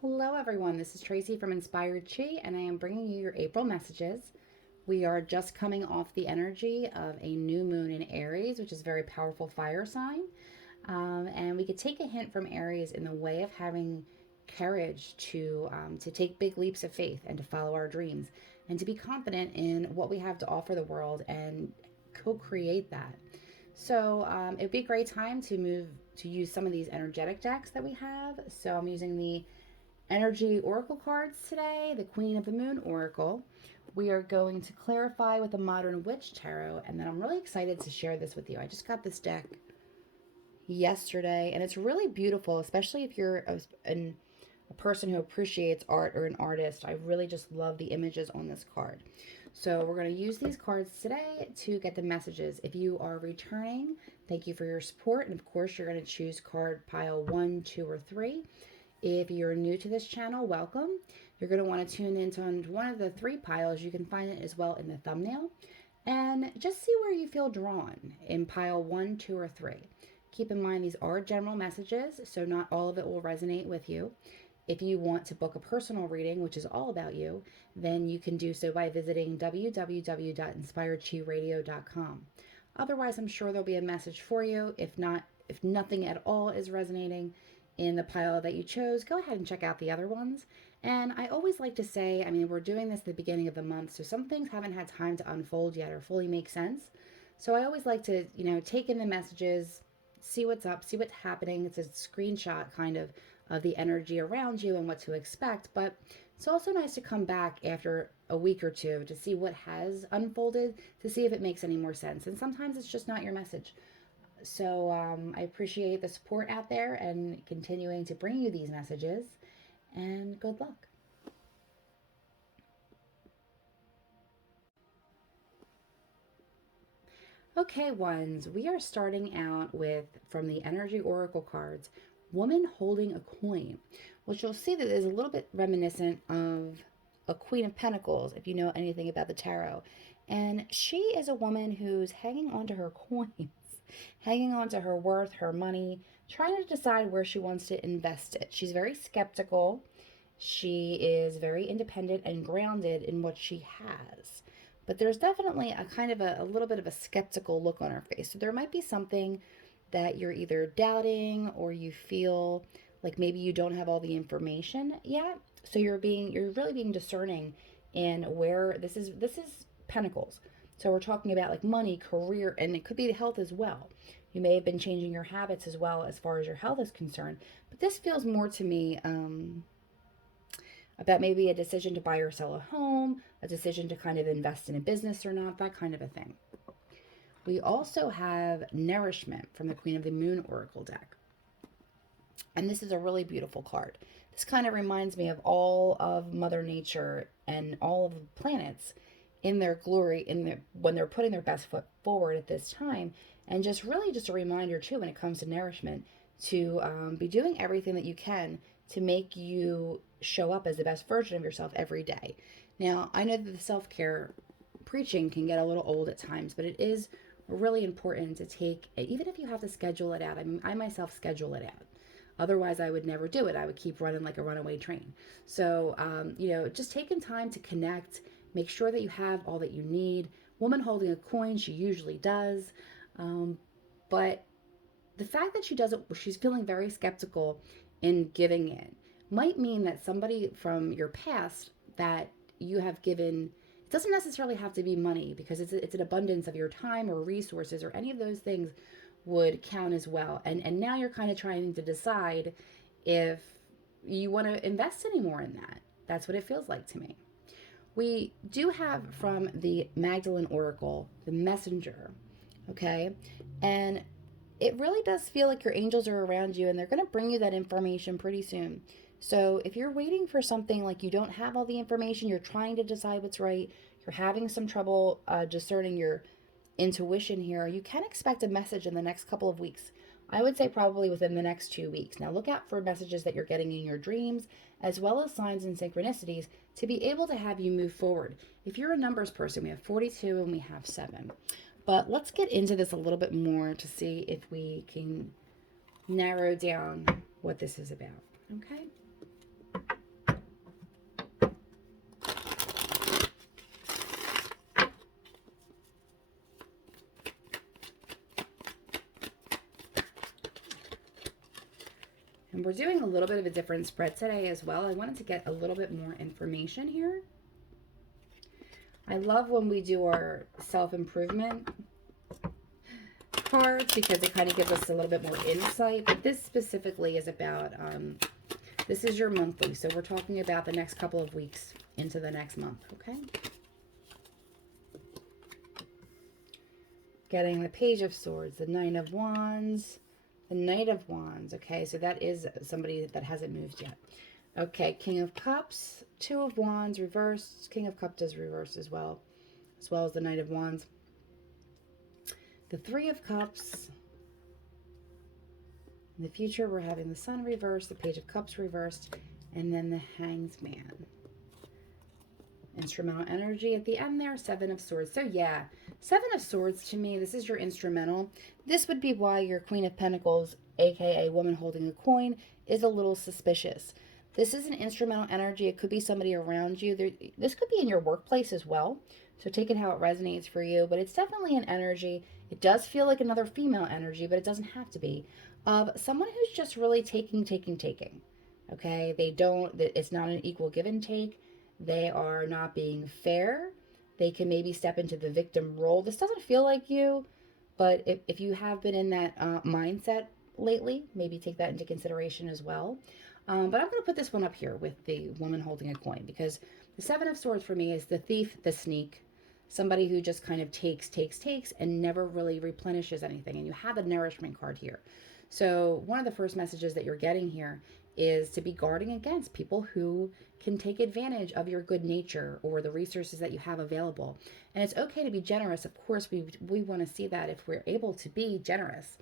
Hello, everyone. This is Tracy from Inspired Chi, and I am bringing you your April messages. We are just coming off the energy of a new moon in Aries, which is a very powerful fire sign. And we could take a hint from Aries in the way of having courage to take big leaps of faith and to follow our dreams and to be confident in what we have to offer the world and co-create that. So it'd be a great time to use some of these energetic decks that we have. So I'm using the Energy Oracle cards today, the Queen of the Moon Oracle. We are going to clarify with the Modern Witch Tarot, and then I'm really excited to share this with you. I just got this deck yesterday, and it's really beautiful, especially if you're a person who appreciates art or an artist. I really just love the images on this card. So we're going to use these cards today to get the messages. If you are returning, thank you for your support. And of course, you're going to choose card pile 1, 2, or 3. If you're new to this channel, welcome. You're going to want to tune into one of the 3 piles. You can find it as well in the thumbnail. And just see where you feel drawn in pile 1, 2, or 3. Keep in mind these are general messages, so not all of it will resonate with you. If you want to book a personal reading, which is all about you, then you can do so by visiting www.inspiredchiradio.com. Otherwise, I'm sure there'll be a message for you. If not, if nothing at all is resonating in the pile that you chose, go ahead and check out the other ones. And I always like to say, I mean, we're doing this at the beginning of the month, so some things haven't had time to unfold yet or fully make sense. So I always like to, take in the messages, see what's up, see what's happening. It's a screenshot kind of the energy around you and what to expect. But it's also nice to come back after a week or two to see what has unfolded, to see if it makes any more sense. And sometimes it's just not your message. So I appreciate the support out there and continuing to bring you these messages. And good luck. Okay, ones, we are starting out with, from the Energy Oracle cards, Woman Holding a Coin, which you'll see that is a little bit reminiscent of a Queen of Pentacles, if you know anything about the tarot. And she is a woman who's hanging on to her coins, hanging on to her worth, her money, trying to decide where she wants to invest it. She's very skeptical. She is very independent and grounded in what she has. But there's definitely a kind of a little bit of a skeptical look on her face. So there might be something that you're either doubting or you feel like maybe you don't have all the information yet. So you're really being discerning in where this is Pentacles. So we're talking about like money, career, and it could be health as well. You may have been changing your habits as well as far as your health is concerned. But this feels more to me about maybe a decision to buy or sell a home, a decision to kind of invest in a business or not, that kind of a thing. We also have Nourishment from the Queen of the Moon Oracle deck. And this is a really beautiful card. This kind of reminds me of all of Mother Nature and all of the planets in their glory, when they're putting their best foot forward at this time. And just really just a reminder too, when it comes to nourishment, to be doing everything that you can to make you show up as the best version of yourself every day. Now, I know that the self-care preaching can get a little old at times, but it is really important to take, even if you have to schedule it out. I mean, I myself schedule it out. Otherwise, I would never do it. I would keep running like a runaway train. So, just taking time to connect, make sure that you have all that you need. Woman holding a coin, she usually does. But the fact that she does it, she's feeling very skeptical in giving it, might mean that somebody from your past that you have given, it doesn't necessarily have to be money, because it's an abundance of your time or resources or any of those things would count as well. And now you're kind of trying to decide if you want to invest any more in that. That's what it feels like to me. We do have from the Magdalene Oracle, the Messenger, okay? And it really does feel like your angels are around you and they're going to bring you that information pretty soon. So if you're waiting for something, like you don't have all the information, you're trying to decide what's right, you're having some trouble discerning your intuition here, you can expect a message in the next couple of weeks. I would say probably within the next 2 weeks. Now look out for messages that you're getting in your dreams, as well as signs and synchronicities to be able to have you move forward. If you're a numbers person, we have 42 and we have 7. But let's get into this a little bit more to see if we can narrow down what this is about. Okay? And we're doing a little bit of a different spread today as well. I wanted to get a little bit more information here. I love when we do our self-improvement cards because it kind of gives us a little bit more insight. But this specifically is about, this is your monthly. So we're talking about the next couple of weeks into the next month, okay? Getting the Page of Swords, the Nine of Wands, the Knight of Wands, okay? So that is somebody that hasn't moved yet. Okay, King of Cups, Two of Wands, reversed. King of Cups does reverse as well as the Knight of Wands. The Three of Cups. In the future, we're having the Sun reversed, the Page of Cups reversed, and then the Hangman. Instrumental energy at the end there, Seven of Swords. So yeah, Seven of Swords to me, this is your instrumental. This would be why your Queen of Pentacles, aka woman holding a coin, is a little suspicious. This is an instrumental energy. It could be somebody around you. This could be in your workplace as well. So take it how it resonates for you. But it's definitely an energy. It does feel like another female energy, but it doesn't have to be. Of someone who's just really taking. Okay? It's not an equal give and take. They are not being fair. They can maybe step into the victim role. This doesn't feel like you, but if you have been in that mindset lately, maybe take that into consideration as well. But I'm going to put this one up here with the woman holding a coin because the Seven of Swords for me is the thief, the sneak, somebody who just kind of takes, and never really replenishes anything. And you have a nourishment card here. So one of the first messages that you're getting here is to be guarding against people who can take advantage of your good nature or the resources that you have available. And it's okay to be generous. Of course, we want to see that if we're able to be generous.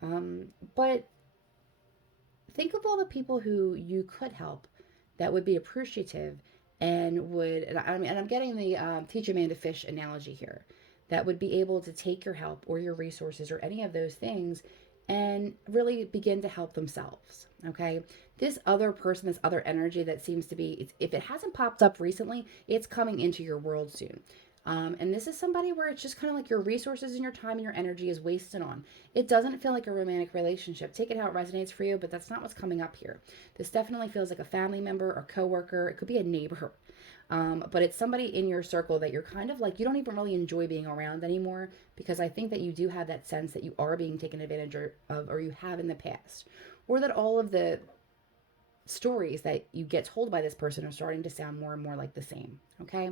But think of all the people who you could help that would be appreciative and would, and I'm getting the teach a man to fish analogy here, that would be able to take your help or your resources or any of those things and really begin to help themselves, okay? This other person, this other energy that seems to be, if it hasn't popped up recently, it's coming into your world soon. And this is somebody where it's just kind of like your resources and your time and your energy is wasted on. It doesn't feel like a romantic relationship. Take it how it resonates for you, but that's not what's coming up here. This definitely feels like a family member or coworker. It could be a neighbor. But it's somebody in your circle that you're kind of like, you don't even really enjoy being around anymore, because I think that you do have that sense that you are being taken advantage of, or you have in the past, or that all of the stories that you get told by this person are starting to sound more and more like the same, okay?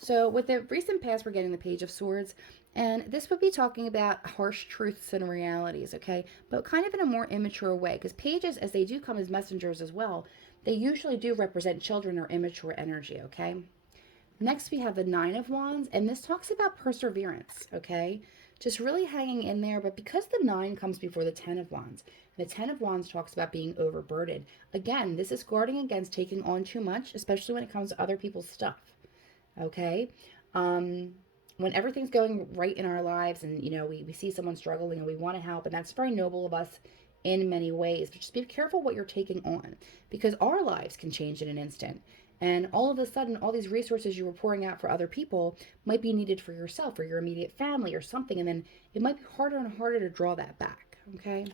So with the recent past, we're getting the Page of Swords, and this would be talking about harsh truths and realities, okay? But kind of in a more immature way, because pages, as they do come as messengers as well, they usually do represent children or immature energy, okay? Next, we have the Nine of Wands, and this talks about perseverance, okay? Just really hanging in there, but because the 9 comes before the 10 of Wands, the 10 of Wands talks about being overburdened. Again, this is guarding against taking on too much, especially when it comes to other people's stuff, okay? When everything's going right in our lives and, we see someone struggling and we want to help, and that's very noble of us in many ways, but just be careful what you're taking on, because our lives can change in an instant. And all of a sudden, all these resources you were pouring out for other people might be needed for yourself or your immediate family or something. And then it might be harder and harder to draw that back, okay?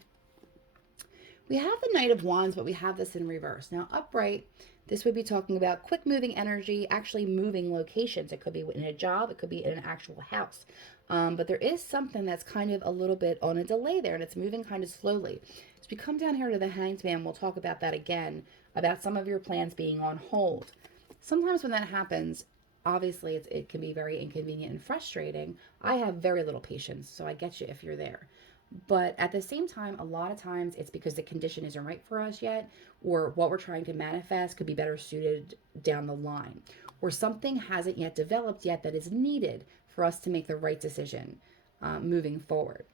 We have the Knight of Wands, but we have this in reverse. Now, upright, this would be talking about quick moving energy, actually moving locations. It could be in a job, it could be in an actual house. But there is something that's kind of a little bit on a delay there, and it's moving kind of slowly. As we come down here to the Hangman, we'll talk about that again, about some of your plans being on hold. Sometimes when that happens, obviously it can be very inconvenient and frustrating. I have very little patience, so I get you if you're there. But at the same time, a lot of times it's because the condition isn't right for us yet, or what we're trying to manifest could be better suited down the line, or something hasn't yet developed yet that is needed for us to make the right decision moving forward.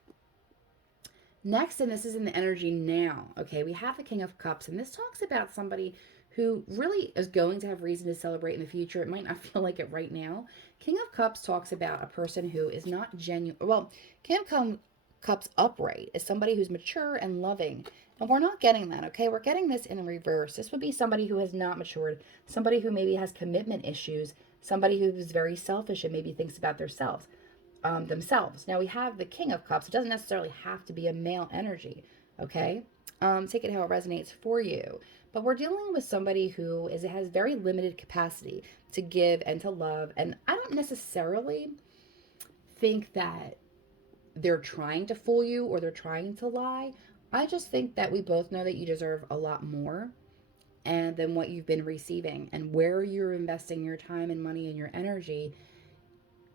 Next, and this is in the energy now, okay, we have the King of Cups, and this talks about somebody who really is going to have reason to celebrate in the future. It might not feel like it right now. King of Cups talks about a person who is not genuine. Well, King of Cups upright is somebody who's mature and loving. And we're not getting that, okay? We're getting this in reverse. This would be somebody who has not matured, somebody who maybe has commitment issues, somebody who is very selfish and maybe thinks about themselves. Now we have the King of Cups. It doesn't necessarily have to be a male energy, okay? Take it how it resonates for you. But we're dealing with somebody who has very limited capacity to give and to love. And I don't necessarily think that they're trying to fool you or they're trying to lie. I just think that we both know that you deserve a lot more and than what you've been receiving, and where you're investing your time and money and your energy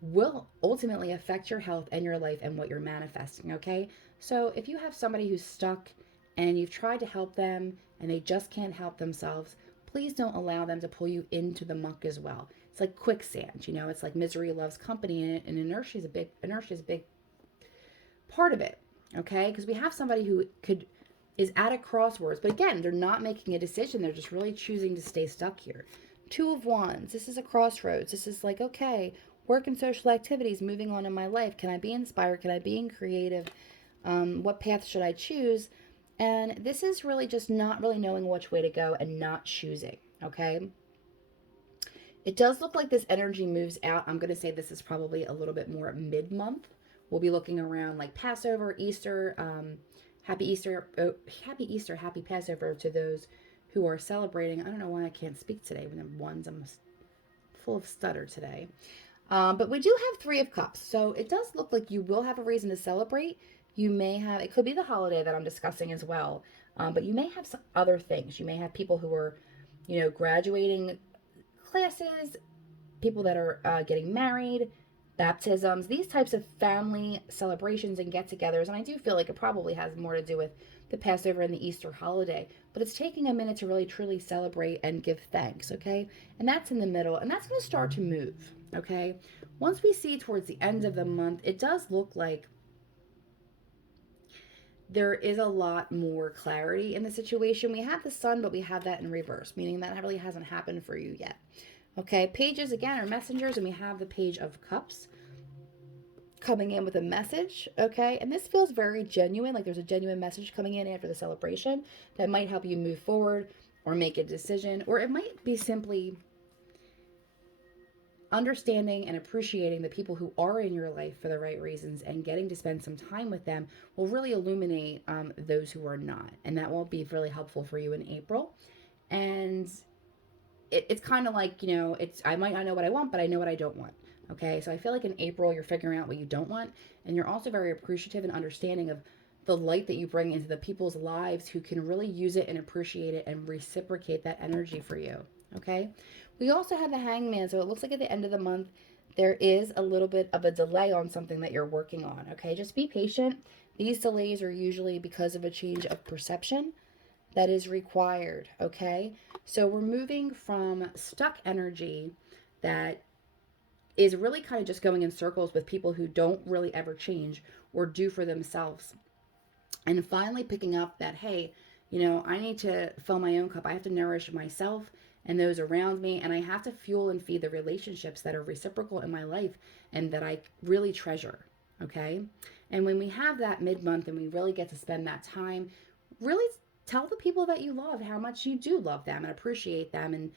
will ultimately affect your health and your life and what you're manifesting, okay? So if you have somebody who's stuck and you've tried to help them and they just can't help themselves, please don't allow them to pull you into the muck as well. It's like quicksand, you know, it's like misery loves company, and inertia is a big part of it, okay? Because we have somebody who is at a crossroads, but again, they're not making a decision. They're just really choosing to stay stuck here. Two of Wands. This is a crossroads. This is like, okay, work and social activities, moving on in my life. Can I be inspired? Can I be creative? What path should I choose? And this is really just not really knowing which way to go and not choosing, okay? It does look like this energy moves out. I'm going to say this is probably a little bit more mid-month. We'll be looking around like Passover, Easter, happy Easter, happy Easter, happy Passover to those who are celebrating. I don't know why I can't speak today when I'm full of stutter today. But we do have Three of Cups. So it does look like you will have a reason to celebrate. You may have, it could be the holiday that I'm discussing as well. But you may have some other things. You may have people who are, graduating classes, people that are getting married, baptisms, these types of family celebrations and get-togethers. And I do feel like it probably has more to do with the Passover and the Easter holiday, but it's taking a minute to really truly celebrate and give thanks, okay? And that's in the middle, and that's going to start to move, okay? Once we see towards the end of the month, it does look like there is a lot more clarity in the situation. We have the sun, but we have that in reverse, meaning that really hasn't happened for you yet. Okay, pages again are messengers, and we have the Page of Cups coming in with a message, okay? And this feels very genuine, like there's a genuine message coming in after the celebration that might help you move forward or make a decision, or it might be simply understanding and appreciating the people who are in your life for the right reasons and getting to spend some time with them will really illuminate those who are not. And that won't be really helpful for you in April. And it's kind of like, I might not know what I want, but I know what I don't want. Okay, so I feel like in April, you're figuring out what you don't want. And you're also very appreciative and understanding of the light that you bring into the people's lives who can really use it and appreciate it and reciprocate that energy for you. Okay, we also have the Hangman. So it looks like at the end of the month, there is a little bit of a delay on something that you're working on. Okay, just be patient. These delays are usually because of a change of perception that is required, okay? So we're moving from stuck energy that is really kind of just going in circles with people who don't really ever change or do for themselves. And finally picking up that, hey, I need to fill my own cup. I have to nourish myself and those around me, and I have to fuel and feed the relationships that are reciprocal in my life and that I really treasure, okay? And when we have that mid-month and we really get to spend that time, really tell the people that you love how much you do love them and appreciate them. And,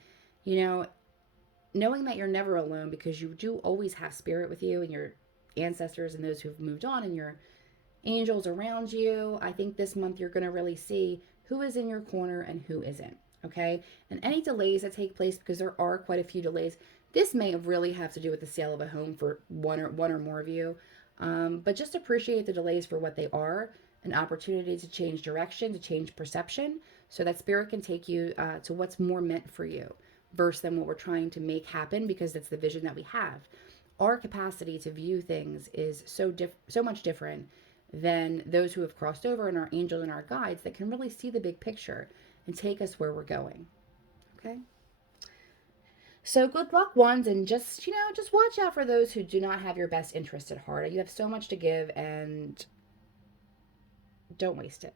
knowing that you're never alone because you do always have spirit with you and your ancestors and those who've moved on and your angels around you. I think this month you're going to really see who is in your corner and who isn't. Okay. And any delays that take place, because there are quite a few delays, this may really have to do with the sale of a home for one or more of you. But just appreciate the delays for what they are, an opportunity to change direction, to change perception, so that spirit can take you to what's more meant for you versus than what we're trying to make happen, because that's the vision that we have. Our capacity to view things is so much different than those who have crossed over, and our angels and our guides that can really see the big picture and take us where we're going. Okay? So good luck, ones, and just watch out for those who do not have your best interest at heart. You have so much to give, and don't waste it.